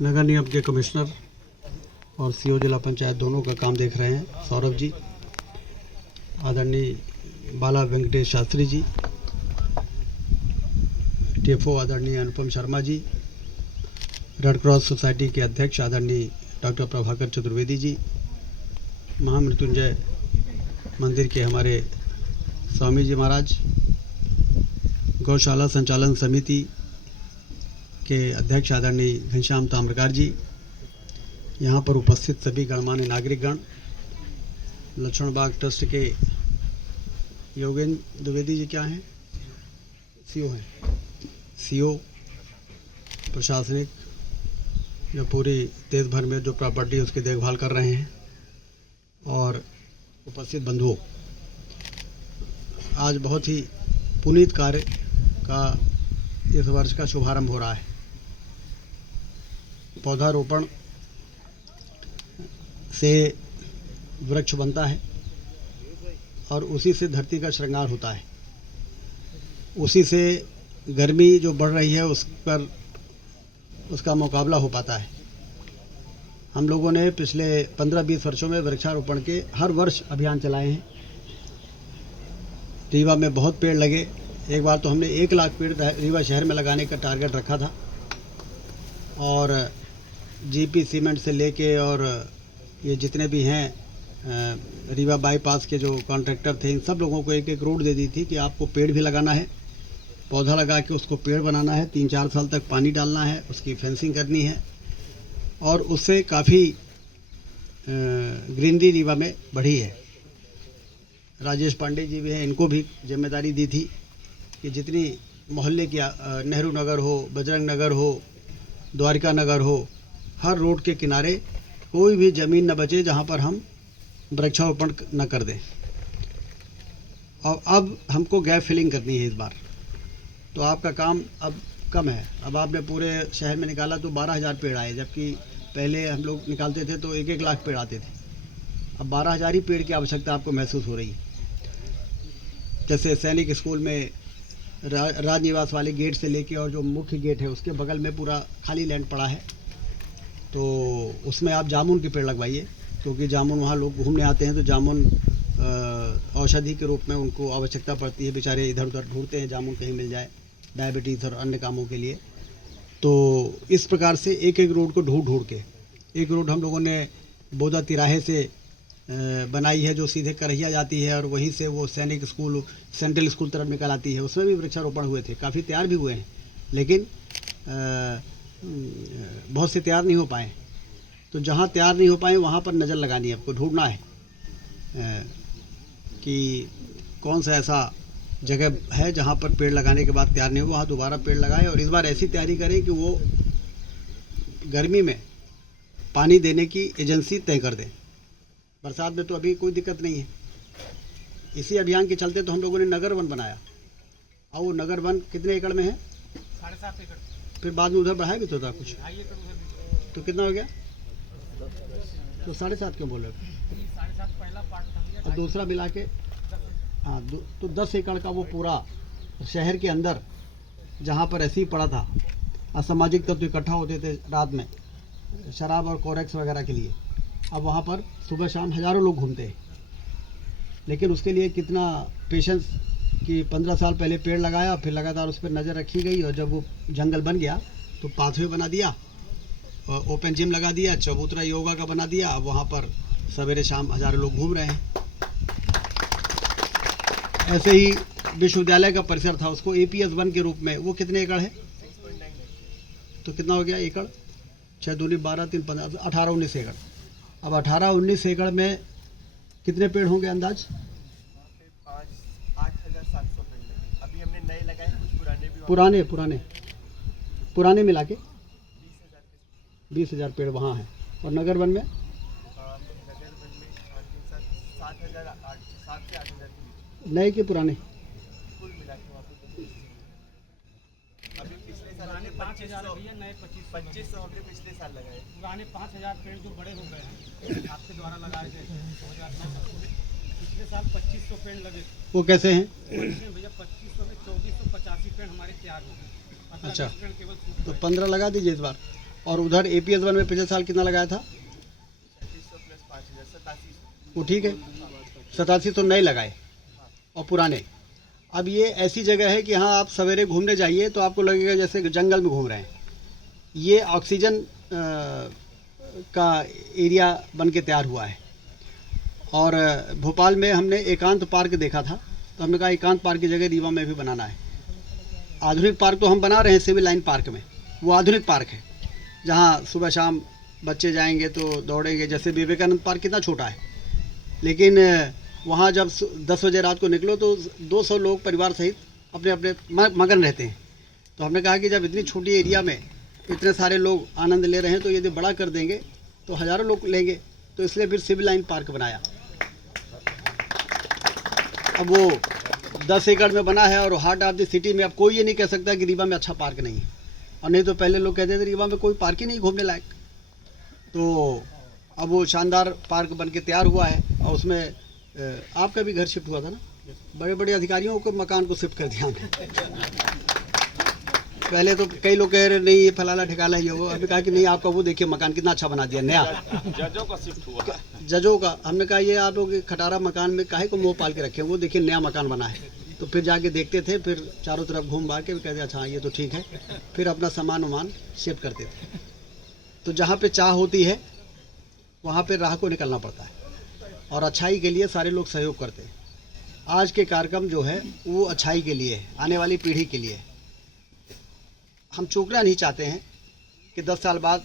नगर निगम के कमिश्नर और सीओ जिला पंचायत दोनों का काम देख रहे हैं सौरभ जी, आदरणीय बाला वेंकटेश शास्त्री जी, टीएफओ आदरणीय अनुपम Sharma ji, red cross society के अध्यक्ष आदरणीय डॉक्टर प्रभाकर चतुर्वेदी जी, महामृत्युंजय मंदिर के हमारे स्वामी जी महाराज, गौशाला संचालन समिति के अध्यक्ष आदरणीय घनश्याम ताम्रकार जी, यहाँ पर उपस्थित सभी गणमान्य नागरिकगण, लक्ष्मण बाग ट्रस्ट के योगेंद्र द्विवेदी जी क्या हैं, सीओ हैं, सीओ प्रशासनिक जो पूरी देश भर में जो प्रॉपर्टी उसकी देखभाल कर रहे हैं, और उपस्थित बंधुओं, आज बहुत ही पुनीत कार्य का इस वर्ष का शुभारंभ हो रहा है। पौधारोपण से वृक्ष बनता है और उसी से धरती का श्रृंगार होता है, उसी से गर्मी जो बढ़ रही है उस पर उसका मुकाबला हो पाता है। हम लोगों ने पिछले 15-20 वर्षों में वृक्षारोपण के हर वर्ष अभियान चलाए हैं। रीवा में बहुत पेड़ लगे। एक बार तो हमने 1 लाख पेड़ रीवा शहर में लगाने का टारगेट रखा था, और जीपी सीमेंट से लेके और ये जितने भी हैं रीवा बाईपास के जो कॉन्ट्रैक्टर थे, इन सब लोगों को 1-1 रोड दे दी थी कि आपको पेड़ भी लगाना है, पौधा लगा के उसको पेड़ बनाना है, 3-4 साल तक पानी डालना है, उसकी फेंसिंग करनी है, और उससे काफ़ी ग्रीनरी रीवा में बढ़ी है। राजेश पांडे जी भी हैं, इनको भी जिम्मेदारी दी थी कि जितनी मोहल्ले की नेहरू नगर हो, बजरंग नगर हो, द्वारिका नगर हो, हर रोड के किनारे कोई भी ज़मीन न बचे जहाँ पर हम वृक्षारोपण न कर दें। और अब हमको गैप फिलिंग करनी है इस बार, तो आपका काम अब कम है। अब आपने पूरे शहर में निकाला तो 12,000 पेड़ आए, जबकि पहले हम लोग निकालते थे तो 1-1 लाख पेड़ आते थे। अब 12,000 ही पेड़ की आवश्यकता आपको महसूस हो रही है। जैसे सैनिक स्कूल में राजनिवास वाले गेट से लेके और जो मुख्य गेट है उसके बगल में पूरा खाली लैंड पड़ा है, तो उसमें आप जामुन के पेड़ लगवाइए, क्योंकि जामुन वहाँ लोग घूमने आते हैं तो जामुन औषधि के रूप में उनको आवश्यकता पड़ती है। बेचारे इधर उधर ढूंढते हैं जामुन कहीं मिल जाए, डायबिटीज़ और अन्य कामों के लिए। तो इस प्रकार से 1-1 रोड को ढूंढ के, एक रोड हम लोगों ने बोदा तिराहे से बनाई है जो सीधे करहिया जाती है और वहीं से वो सैनिक स्कूल सेंट्रल स्कूल तरफ निकल आती है। उसमें भी वृक्षारोपण हुए थे, काफ़ी तैयार भी हुए हैं, लेकिन बहुत से तैयार नहीं हो पाए। तो जहाँ तैयार नहीं हो पाए वहाँ पर नज़र लगानी है, आपको ढूंढना है कि कौन सा ऐसा जगह है जहाँ पर पेड़ लगाने के बाद तैयार नहीं हो, वहाँ दोबारा पेड़ लगाएं। और इस बार ऐसी तैयारी करें कि वो गर्मी में पानी देने की एजेंसी तय कर दें। बरसात में तो अभी कोई दिक्कत नहीं है। इसी अभियान के चलते तो हम लोगों ने नगर वन बनाया, और वो नगर वन कितने एकड़ में है? 7.5 एकड़। फिर बाद में उधर बढ़ाया भी तो था कुछ, तो कितना हो गया? तो 7.5 क्यों बोल रहे हो? 7.5 पहला पार्ट था, और दूसरा मिला के हाँ, तो 10 एकड़ का वो पूरा शहर के अंदर जहाँ पर ऐसे ही पड़ा था, असामाजिक तत्व इकट्ठा होते थे रात में शराब और कोरेक्स वगैरह के लिए, अब वहाँ पर सुबह शाम हज़ारों लोग घूमते हैं। लेकिन उसके लिए कितना पेशेंस कि 15 साल पहले पेड़ लगाया, फिर लगातार उस पर नज़र रखी गई, और जब वो जंगल बन गया तो पाथवे बना दिया, और ओपन जिम लगा दिया, चबूतरा योगा का बना दिया। अब वहाँ पर सवेरे शाम हज़ारों लोग घूम रहे हैं। ऐसे ही विश्वविद्यालय का परिसर था, उसको APS 1 के रूप में, वो कितने एकड़ है? तो कितना हो गया एकड़? 6 दूनी 12 3 15 18-19 एकड़। अब 18-19 एकड़ में कितने पेड़ होंगे अंदाज? 8,700 पेड़ लगे। अभी हमने नए लगाए, कुछ पुराने भी। पुराने मिला के 20,000 पेड़ वहाँ हैं। और नगर वन में 7 से 8,000 नए के पुराने? कुल मिला के वहाँ पे। अभी पिछले साल हमने 5,000 भैया, नए 2500 हमने पिछले साल लगाए। पुराने 5,000 पेड़ जो बड़े हो गए हैं आपके द्वारा लगाए गए 2009 पिछले साल 2500 पेड़ लगे। वो कैसे हैं? भैया 2500 में 2485 पेड़ हमारे तैयार हो गए। अच्छा, पेड़ केवल तो 15 लगा दीजिए इस बार। और उधर APS 1 में पिछले साल कितना लगाया था? 3600 प्लस 5000 8700। वो ठीक है, 87 तो नए लगाए और पुराने। अब ये ऐसी जगह है कि यहाँ आप सवेरे घूमने जाइए तो आपको लगेगा जैसे जंगल में घूम रहे हैं। ये ऑक्सीजन का एरिया बन के तैयार हुआ है। और भोपाल में हमने एकांत पार्क देखा था, तो हमने कहा एकांत पार्क की जगह रीवा में भी बनाना है। आधुनिक पार्क तो हम बना रहे हैं सिविल लाइन पार्क में, वो आधुनिक पार्क है जहाँ सुबह शाम बच्चे जाएंगे तो दौड़ेंगे। जैसे विवेकानंद पार्क कितना छोटा है, लेकिन वहाँ जब 10 बजे रात को निकलो तो 200 लोग परिवार सहित अपने अपने मगन रहते हैं। तो हमने कहा कि जब इतनी छोटी एरिया में इतने सारे लोग आनंद ले रहे हैं तो यदि बड़ा कर देंगे तो हज़ारों लोग लेंगे। तो इसलिए फिर सिविल लाइन पार्क बनाया। अब वो 10 एकड़ में बना है और हार्ट ऑफ द सिटी में। अब कोई ये नहीं कह सकता कि रीवा में अच्छा पार्क नहीं है। और नहीं तो पहले लोग कहते थे रीवा में कोई पार्क ही नहीं घूमने लायक। तो अब वो शानदार पार्क बन के तैयार हुआ है। और उसमें आपका भी घर शिफ्ट हुआ था ना, बड़े बड़े अधिकारियों को मकान को शिफ्ट कर दिया हमने। पहले तो कई लोग कह रहे नहीं ये फलाना ठिकाना ही हो, हमने कहा कि नहीं आपका वो देखिए मकान कितना अच्छा बना दिया नया। जजों का शिफ्ट हुआ। जजों का हमने कहा ये आप लोग खटारा मकान में काहे को मोह पाल के रखे, वो देखिए नया मकान बना है। तो फिर जाके देखते थे, फिर चारों तरफ घूम भाग के कहते अच्छा ये तो ठीक है, फिर अपना सामान वामान शिफ्ट करते थे। तो जहाँ पे चाह होती है वहाँ पे राह को निकलना पड़ता है और अच्छाई के लिए सारे लोग सहयोग करते हैं। आज के कार्यक्रम जो है वो अच्छाई के लिए, आने वाली पीढ़ी के लिए। हम चूकना नहीं चाहते हैं कि 10 साल बाद